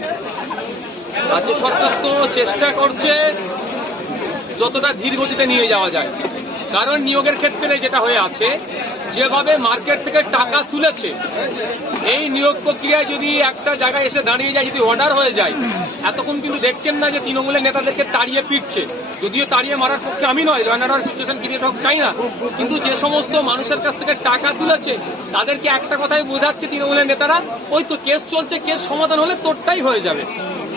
বলছি রাজ্য সরকার তো চেষ্টা করছে যতটা ধীর গতিতে নিয়ে যাওয়া যায়। কারণ নিয়োগের ক্ষেত্রে যেটা হয়ে আছে, যেভাবে মার্কেট থেকে টাকা তুলেছে, এই নিয়োগ প্রক্রিয়ায় যদি একটা জায়গায় এসে দাঁড়িয়ে যায়, যদি অর্ডার হয়ে যায়, এতক্ষণ কিন্তু দেখছেন না যে তৃণমূলের নেতাদেরকে তাড়িয়ে পিটছে। যদিও তাড়িয়ে মারার পক্ষে আমি নয় জয়নাডার সিচুয়েশন ক্রিয়েট হোক, চাই না। কিন্তু যে সমস্ত মানুষের কাছ থেকে টাকা তুলেছে, তাদেরকে একটা কথাই বোঝাচ্ছে তৃণমূলের নেতারা, ওই তো কেস চলছে কেস সমাধান হলে তোরটাই হয়ে যাবে।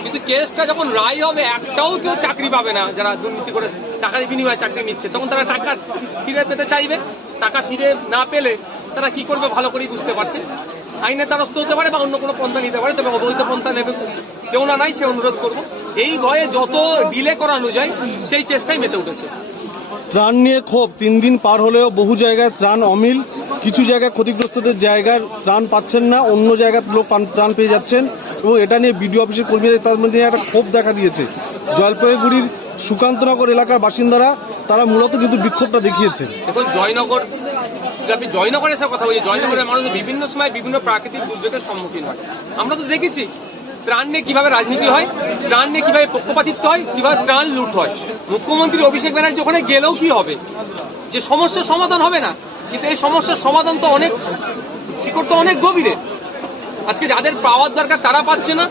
কিন্তু কেসটা যখন রায় হবে, একটাও কেউ চাকরি পাবে না। যারা দুর্নীতি করে টাকার বিনিময়ে চাকরি নিচ্ছে, তখন তারা টাকা ফিরে পেতে চাইবে। টাকা ফিরে না পেলে তারা কি করবে ভালো করেই বুঝতে পারছে। আইনের দ্বারস্থ হতে পারে বা অন্য কোনো পন্থা নিতে পারে, তবে অবৈধ পন্থা নেবে কেউ না নাই, সে অনুরোধ করব। এই ভয়ে যত ডিলে করানো যায় সেই চেষ্টাই মেতে উঠেছে। ত্রাণ নিয়ে ক্ষোভ। তিন দিন পার হলেও বহু জায়গায় ত্রাণ অমিল। কিছু জায়গায় ক্ষতিগ্রস্তদের জায়গার ত্রাণ পাচ্ছেন না, অন্য জায়গার লোক ত্রাণ পেয়ে যাচ্ছেন। এবং এটা নিয়ে বিডিও অফিসের কর্মীদের তার মধ্যে একটা ক্ষোভ দেখা দিয়েছে। জলপাইগুড়ির সুকান্তনগর এলাকার বাসিন্দারা, তারা মূলত কিন্তু বিক্ষোভটা দেখিয়েছেন দেখুন, জয়নগর আপনি জয়নগরে এসে কথা বলি, জয়নগরের মানুষ বিভিন্ন সময় বিভিন্ন প্রাকৃতিক দুর্যোগের সম্মুখীন হয়। আমরা তো দেখেছি, ত্রাণ নিয়ে কীভাবে রাজনীতি হয়, ত্রাণ নিয়ে কীভাবে পক্ষপাতিত্ব হয়, কীভাবে ত্রাণ লুট হয়। মুখ্যমন্ত্রী অভিষেক ব্যানার্জি ওখানে গেলেও কি হবে? যে সমস্যার সমাধান হবে না, কিন্তু এই সমস্যার সমাধান তো অনেক শিকড় তো অনেক গভীরে। আজকে যাদের পাওয়ার দরকার তারা পাচ্ছে না।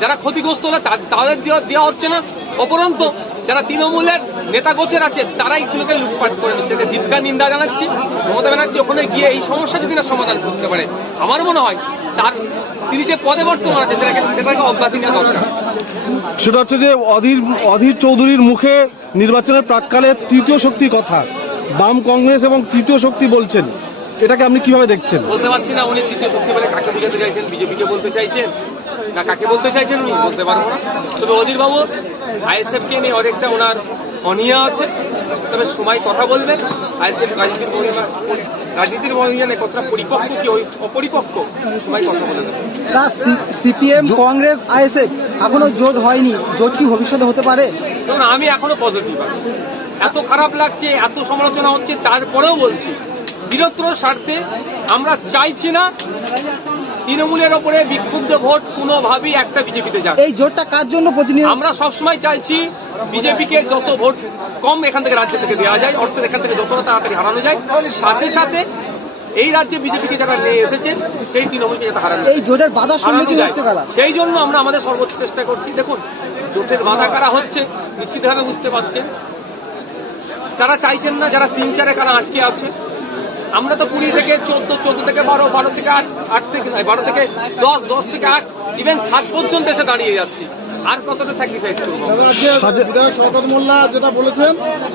যারা ক্ষতিগ্রস্ত হলে তাদের দেওয়া হচ্ছে না। অপরন্ত যারা তৃণমূলের নেতা গোছের আছে, তারাই এগুলোকে লুটপাট করে এদের ধিক্কার নিন্দা জানাচ্ছি। মমতা ব্যানার্জি ওখানে গিয়ে এই সমস্যা যদি না সমাধান করতে পারে, আমার মনে হয় তার তিনি যে পদে বর্তমান আছে, সেটাকে সেটাকে অব্যাহতি নেওয়া দরকার। সেটা হচ্ছে যে অধীর অধীর চৌধুরীর মুখে নির্বাচনের প্রাককালে তৃতীয় শক্তির কথা। বাম কংগ্রেস এবং তৃতীয় শক্তি বলছেন। এটাকে আপনি কীভাবে দেখছেন? বলতে পারছি না উনি তৃতীয় শক্তি বলে কাকে বুঝাতে চাইছেন বিজেপিকে বলতে চাইছেন না কাকে বলতে চাইছেন উনি বলতে পারব না। তবে অধীর বাবু আইএসএফ কে নিয়ে অনেকটা ওনার অনিয়া আছে। তবে সময় কথা বলবেন। আইএসএফ রাজনীতির রাজনীতির মহিমানে কতটা পরিপক্ক কি ওই অপরিপক্ক? সময় কথা বলে তা সিপিএম কংগ্রেস আইএসএফ এখনও জোট হয়নি। জোট কি ভবিষ্যতে হতে পারে? আমি এখনও পজিটিভ আছি। এত খারাপ লাগছে এত সমালোচনা হচ্ছে তারপরেও বলছি। বীরত্ব স্বার্থে আমরা চাইছি না তৃণমূলের ওপরে বিক্ষুব্ধ ভোট কোনোভাবেই একটা বিজেপিতে যাক এই জোটটা কার জন্য প্রতিনিয়ত আমরা সবসময় চাইছি বিজেপিকে যত ভোট কম এখান থেকে রাজ্য থেকে দেওয়া যায় অর্থের এখান থেকে যতটা তাড়াতাড়ি হারানো যায় সাথে সাথে এই রাজ্যে বিজেপিকে যারা নিয়ে এসেছে সেই তৃণমূলকে যাতে হারানো এই জোটের বাধার হারানো সম্মুখীন হচ্ছে সেই জন্য আমরা আমাদের সর্বোচ্চ চেষ্টা করছি। দেখুন জোটের বাধা কারা হচ্ছে নিশ্চিতভাবে বুঝতে পারছেন। যারা চাইছেন না যারা তিন চারে কারা আটকে আছে আমরা তো কুড়ি থেকে চোদ্দ চোদ্দ থেকে বারো বারো থেকে আট আট থেকে নয় বারো থেকে দশ দশ থেকে আট ইভেন সাত পর্যন্ত এসে দাঁড়িয়ে যাচ্ছি। আর কতটা স্যাক্রিফাইস করব আমরা? আজকে বিধায়ক শওকত মোল্লা যেটা বলেছেন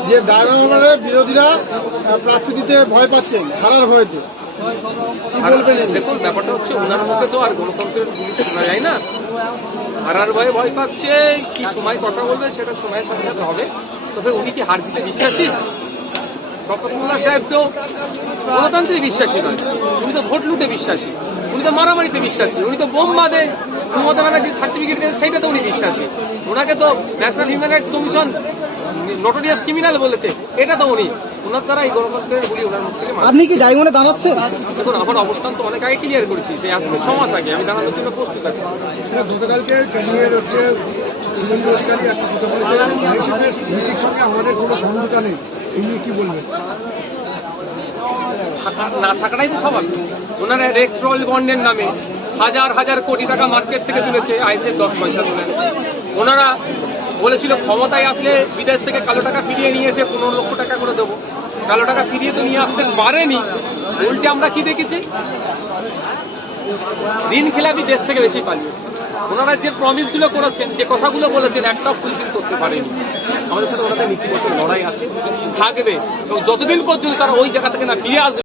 যে ডায়নামারে বিরোধীরা প্রার্থী দিতে ভয় পাচ্ছেন হারার ভয়তে। দেখুন ব্যাপারটা হচ্ছে ওনার মুখে তো আর গণতন্ত্রের গুলি শোনা যায় না। হারার ভয়ে ভয় পাচ্ছে কি সময় কথা বলবে সেটা সময়ের সাথে সাথে হবে। তবে উনি কি হার জিতে বিশ্বাসী? শপথমুল্লা সাহেব তো গণতন্ত্রে বিশ্বাসী নয়। উনি তো ভোট লুটে বিশ্বাসী। উনি তো মারামারিতে বিশ্বাসী। উনি তো বোম বাদে মমতা ব্যানার্জি সার্টিফিকেট দেয় সেইটা তো উনি বিশ্বাসী। ওনাকে তো national human rights commission notorious criminal বলেছে। এটা তো উনি। ওনার দ্বারা এই গণতন্ত্রের গুলি ওনার মুখ থেকে আপনি কি ডায়মন্ডে দাঁড়াচ্ছেন? দেখুন আমার অবস্থান তো অনেক আগে ক্লিয়ার করেছি। সেই আজকে ছ মাস আগে। আমি জানানোর জন্য প্রস্তুত আছি। গতকালকে ক্যানিংয়ের হচ্ছে শুভেন্দু অধিকারী একটা কথা বলেছেন সঙ্গে আমাদের কোনো সমঝোতা নেই। এই নিয়ে কি বলবেন? থাকা না, থাকাটাই তো স্বাভাবিক। ওনারা ইলেকট্রল বন্ডের নামে হাজার হাজার কোটি টাকা মার্কেট থেকে তুলেছে আইসের দশ পয়সা তুলে। ওনারা বলেছিল, ক্ষমতায় আসলে বিদেশ থেকে কালো টাকা ফিরিয়ে নিয়ে এসে পনেরো লক্ষ টাকা করে দেবো। কালো টাকা ফিরিয়ে তো নিয়ে আসতে পারেনি। উল্টে আমরা কি দেখেছি? ঋণ খেলাপি দেশ থেকে বেশি পালিয়েছে। ওনারা যে প্রমিসগুলো করেছেন, যে কথাগুলো বলেছেন, একটা ফুলফিল করতে পারেনি। আমাদের সাথে ওনাদের নীতিগত লড়াই আছে থাকবে এবং যতদিন পর্যন্ত তারা ওই জায়গা থেকে না ফিরে আসবে